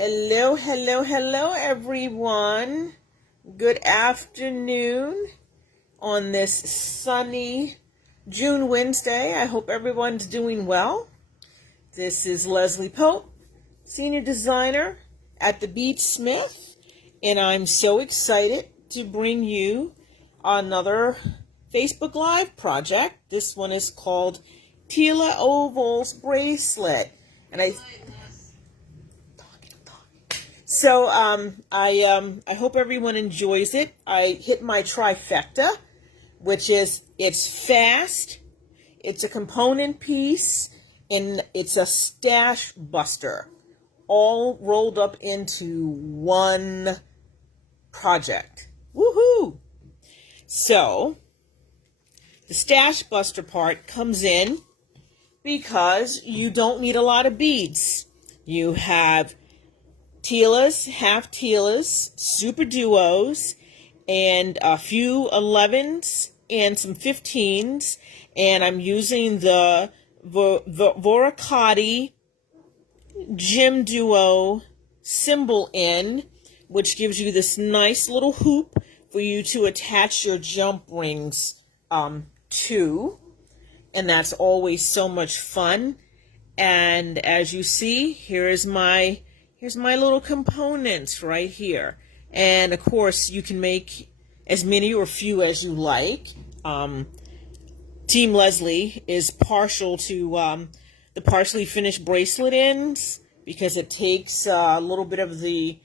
Hello, hello, hello, everyone. Good afternoon on this sunny June Wednesday. I hope everyone's doing well. This is Leslie Pope, Senior Designer at TheBeadSmith, and I'm so excited to bring you another Facebook Live project. This one is called Tila Ovals Bracelet, and I hope everyone enjoys it. I hit my trifecta, which is it's fast, it's a component piece, and it's a stash buster, all rolled up into one project. Woohoo! So, the stash buster part comes in because you don't need a lot of beads. You have Tilas, half Tilas, super duos, and a few 11s and some 15s, and I'm using the Voracati Gem Duo symbol in, which gives you this nice little hoop for you to attach your jump rings to, and that's always so much fun. And as you see, here's my little components right here. And of course, you can make as many or few as you like. Team Leslie is partial to the partially finished bracelet ends because it takes a little bit of the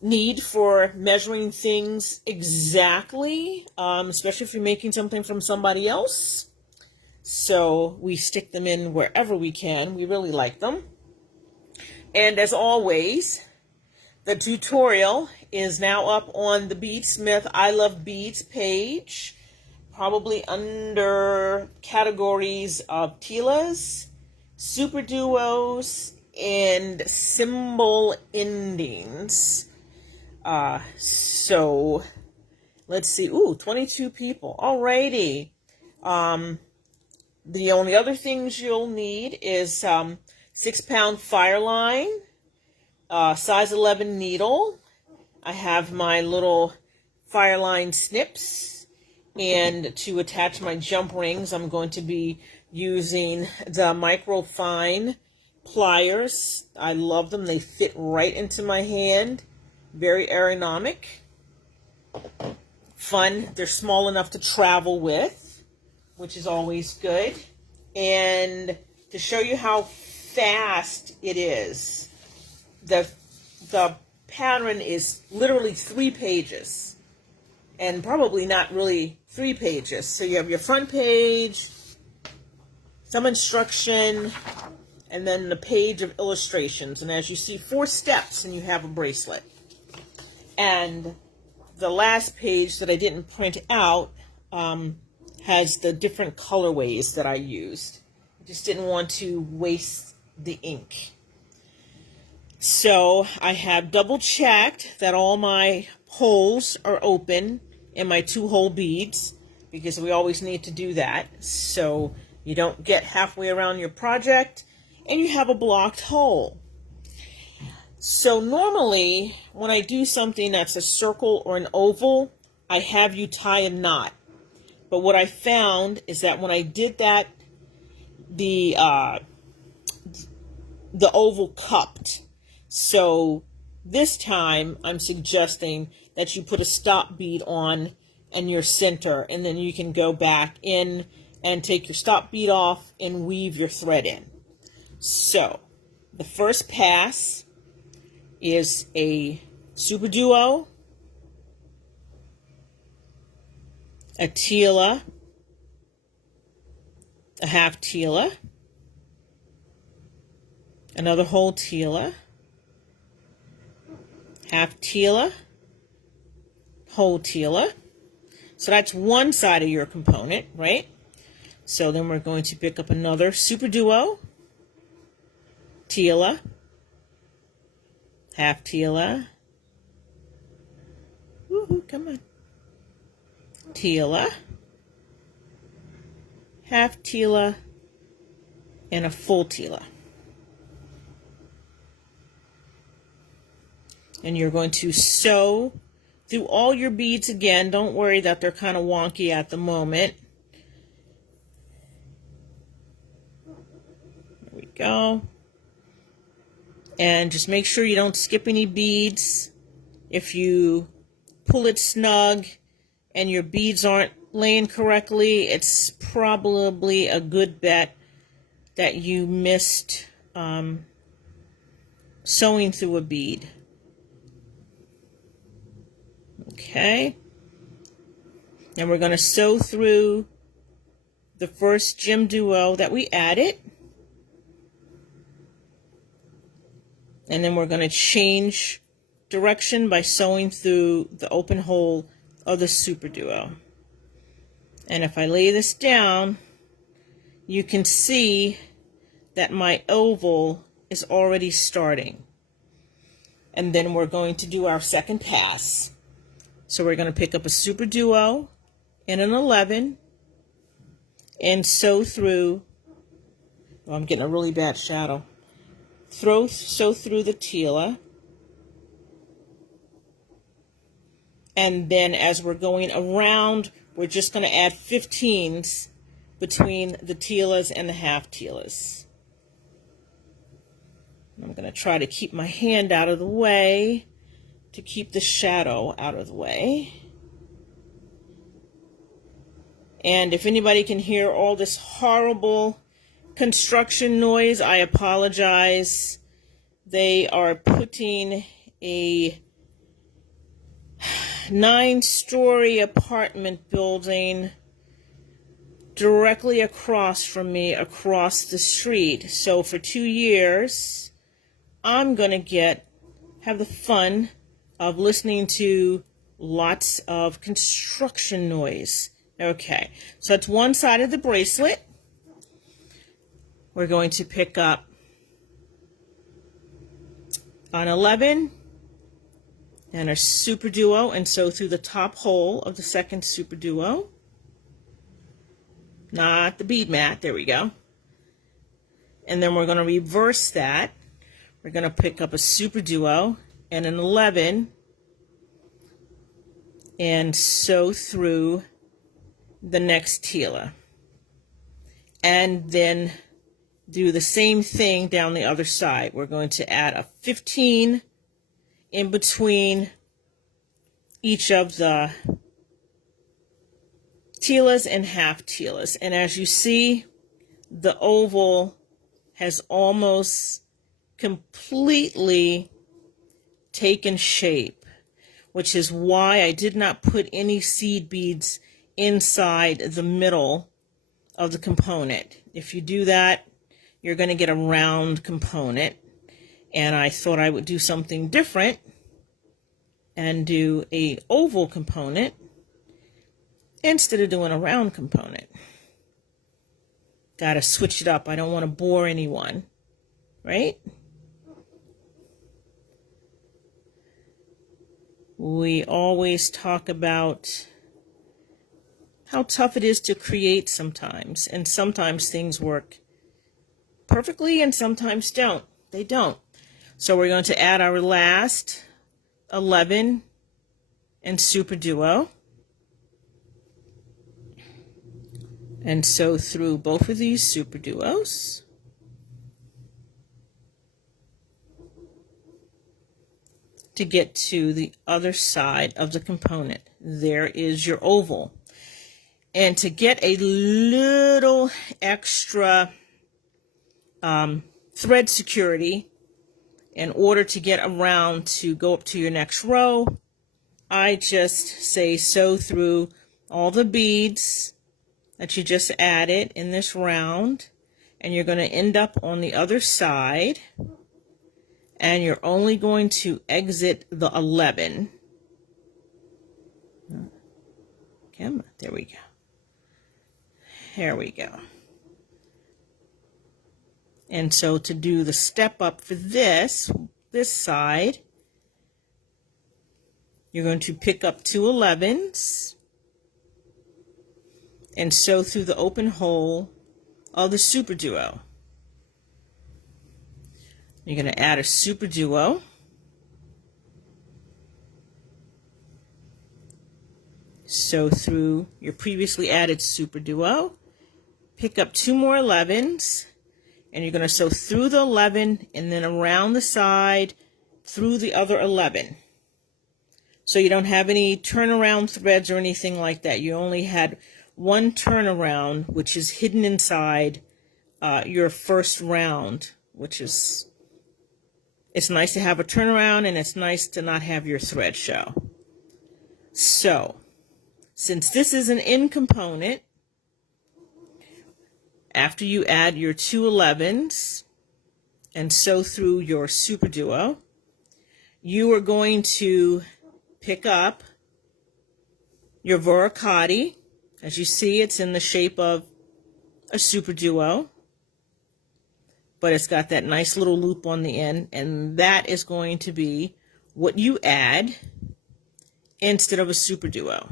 need for measuring things exactly, especially if you're making something from somebody else. So we stick them in wherever we can. We really like them. And as always, the tutorial is now up on the Beadsmith I Love Beads page, probably under categories of Tilas, super duos, and symbol endings. So let's see. Ooh, 22 people. Alrighty. The only other things you'll need is 6-pound fire line, size 11 needle. I have my little fire line snips, and to attach my jump rings, I'm going to be using the microfine pliers. I love them. They fit right into my hand. Very aerodynamic. Fun. They're small enough to travel with, which is always good. And to show you how fast it is, the pattern is literally 3 pages, and probably not really 3 pages. So you have your front page, some instruction, and then the page of illustrations. And as you see, 4 steps and you have a bracelet. And the last page that I didn't print out has the different colorways that I used. I just didn't want to waste the ink. So I have double checked that all my holes are open in my 2-hole beads, because we always need to do that so you don't get halfway around your project and you have a blocked hole. So normally when I do something that's a circle or an oval, I have you tie a knot. But what I found is that when I did that, the oval cupped. So this time I'm suggesting that you put a stop bead on in your center, and then you can go back in and take your stop bead off and weave your thread in. So the first pass is a super duo, a Tila, a half Tila, another whole Tila, half Tila, whole Tila. So that's one side of your component, right? So then we're going to pick up another super duo, Tila, half Tila, woohoo, come on, Tila, half Tila, and a full Tila. And you're going to sew through all your beads again. Don't worry that they're kind of wonky at the moment. There we go. And just make sure you don't skip any beads. If you pull it snug and your beads aren't laying correctly, it's probably a good bet that you missed sewing through a bead. Okay. And we're going to sew through the first gem duo that we added. And then we're going to change direction by sewing through the open hole of the super duo. And if I lay this down, you can see that my oval is already starting. And then we're going to do our second pass. So we're going to pick up a super duo and an 11 and sew through. Oh, I'm getting a really bad shadow. Sew through the Tila, and then as we're going around, we're just going to add 15s between the Tilas and the half Tilas. I'm going to try to keep my hand out of the way to keep the shadow out of the way. And if anybody can hear all this horrible construction noise, I apologize. They are putting a 9-story apartment building directly across from me, across the street. So for 2 years, I'm going to have the fun of listening to lots of construction noise. Okay, so that's one side of the bracelet. We're going to pick up an 11 and a super duo and sew through the top hole of the second super duo. Not the bead mat, there we go. And then we're going to reverse that. We're going to pick up a super duo and an 11 and sew through the next Tila. And then do the same thing down the other side. We're going to add a 15 in between each of the Tilas and half Tilas. And as you see, the oval has almost completely taken shape, which is why I did not put any seed beads inside the middle of the component. If you do that, you're going to get a round component, and I thought I would do something different and do a oval component instead of doing a round component. Got to switch it up. I don't want to bore anyone, right? We always talk about how tough it is to create sometimes, and sometimes things work perfectly and sometimes don't. They don't. So we're going to add our last 11 and super duo and sew through both of these super duos. To get to the other side of the component. There is your oval. And to get a little extra thread security in order to get around to go up to your next row, I just say sew through all the beads that you just added in this round, and you're going to end up on the other side, and you're only going to exit the 11. Come on, there we go. There we go. And so to do the step up for this side, you're going to pick up 2 11s and sew through the open hole of the super duo. You're going to add a super duo sew through your previously added super duo, pick up 2 more 11s, and you're going to sew through the 11 and then around the side through the other 11. So you don't have any turnaround threads or anything like that. You only had one turnaround, which is hidden inside your first round, which is, it's nice to have a turnaround and it's nice to not have your thread show. So, since this is an end component, after you add your 2 11s and sew through your super duo, you are going to pick up your voricati. As you see, it's in the shape of a super duo, but it's got that nice little loop on the end, and that is going to be what you add instead of a super duo.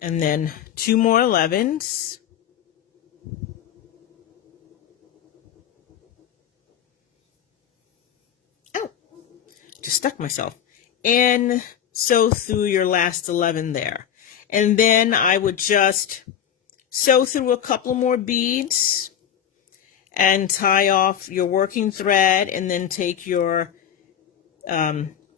And then 2 more 11s. Oh, just stuck myself. And sew through your last 11 there. And then I would just sew through a couple more beads and tie off your working thread, and then take your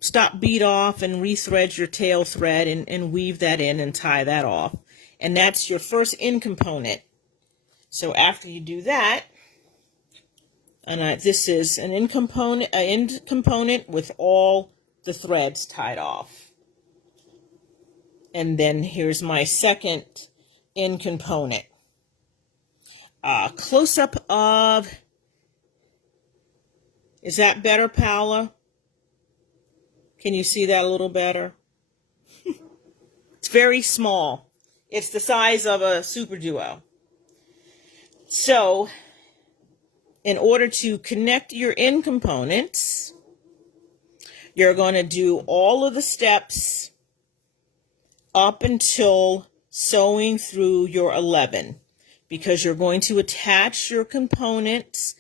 stop bead off and rethread your tail thread and weave that in and tie that off. And that's your first end component. So after you do that, and this is an end component with all the threads tied off. And then here's my second end component. Close-up of, is that better, Paula? Can you see that a little better? It's very small. It's the size of a super duo. So, in order to connect your end components, you're going to do all of the steps up until sewing through your 11, because you're going to attach your components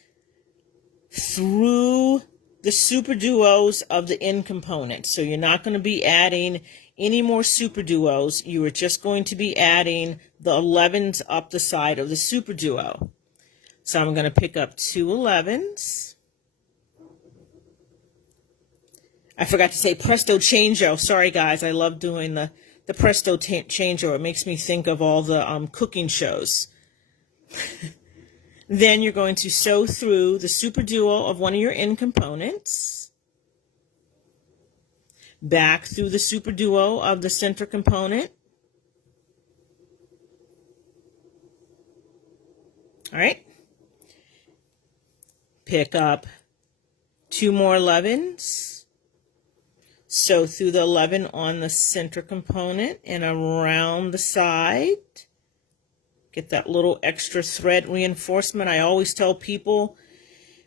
through the super duos of the end components. So you're not going to be adding any more super duos. You are just going to be adding the 11s up the side of the super duo. So I'm going to pick up 2 11s. I forgot to say presto changeo. Sorry guys, I love doing the presto changeo. It makes me think of all the cooking shows. Then you're going to sew through the super duo of one of your end components, back through the super duo of the center component. All right. Pick up 2 more 11s, sew through the 11 on the center component and around the side. Get that little extra thread reinforcement. I always tell people,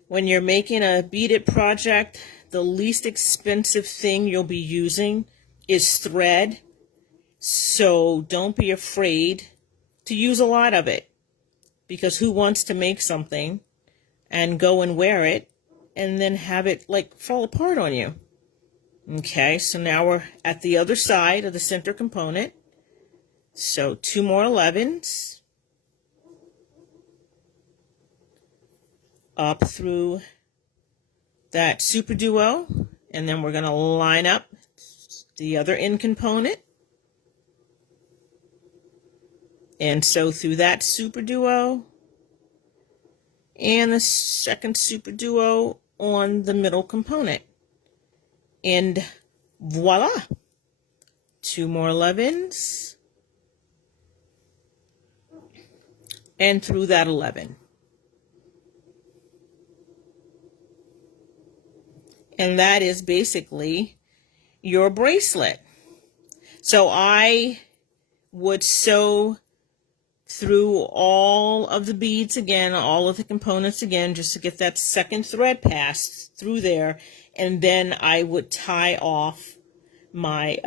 when you're making a beaded project, the least expensive thing you'll be using is thread. So don't be afraid to use a lot of it, because who wants to make something and go and wear it and then have it like fall apart on you? Okay, so now we're at the other side of the center component. So 2 more 11s. Up through that super duo, and then we're going to line up the other end component and sew through that super duo and the second super duo on the middle component, and voila, 2 more 11s and through that 11. And that is basically your bracelet. So I would sew through all of the beads again, all of the components again, just to get that second thread passed through there. And then I would tie off my,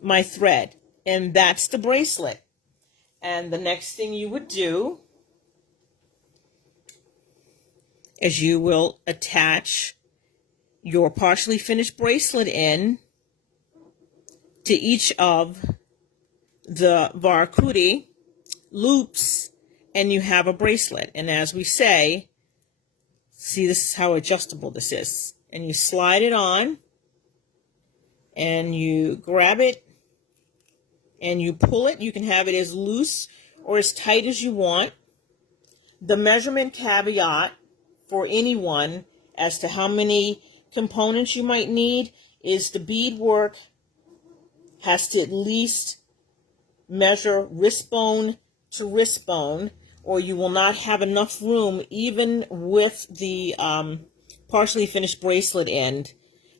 my thread. And that's the bracelet. And the next thing you would do is you will attach your partially finished bracelet in to each of the Varakudi loops, and you have a bracelet. And as we say, see, this is how adjustable this is. And you slide it on, and you grab it, and you pull it. You can have it as loose or as tight as you want. The measurement caveat for anyone as to how many components you might need is the beadwork has to at least measure wrist bone to wrist bone, or you will not have enough room, even with the partially finished bracelet end,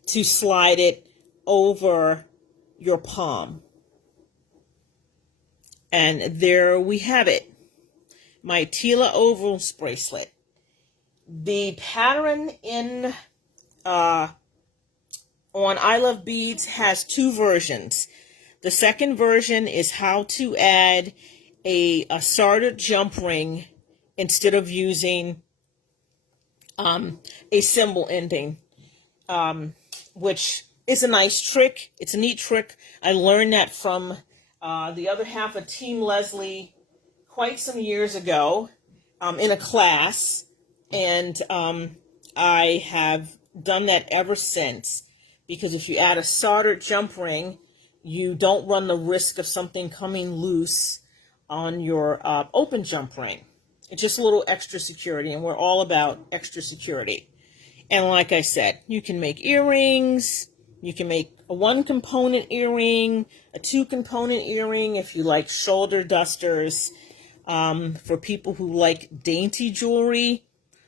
to slide it over your palm. And there we have it, my Tila Ovals bracelet. The pattern in on I Love Beads has two versions. The second version is how to add a soldered jump ring instead of using a symbol ending, which is a nice trick. It's a neat trick. I learned that from the other half of Team Leslie quite some years ago in a class, and I have done that ever since, because if you add a soldered jump ring, you don't run the risk of something coming loose on your open jump ring. It's just a little extra security, and we're all about extra security. And like I said, you can make earrings. You can make a one-component earring, a two-component earring if you like shoulder dusters. For people who like dainty jewelry,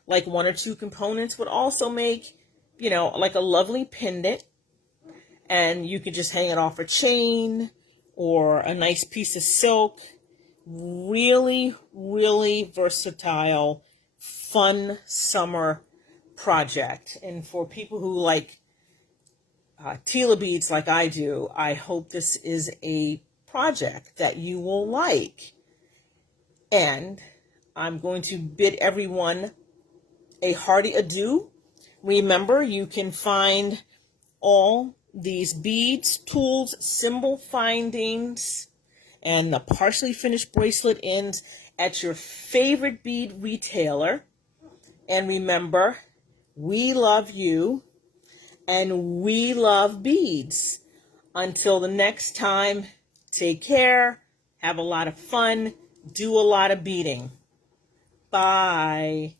like one or two components would also make, you know, like a lovely pendant. And you could just hang it off a chain or a nice piece of silk. Really, really versatile, fun summer project. And for people who like Tila beads like I do, I hope this is a project that you will like. And I'm going to bid everyone a hearty adieu. Remember, you can find all these beads, tools, symbol findings, and the partially finished bracelet ends at your favorite bead retailer. And remember, we love you and we love beads. Until the next time, take care, have a lot of fun, do a lot of beading. Bye.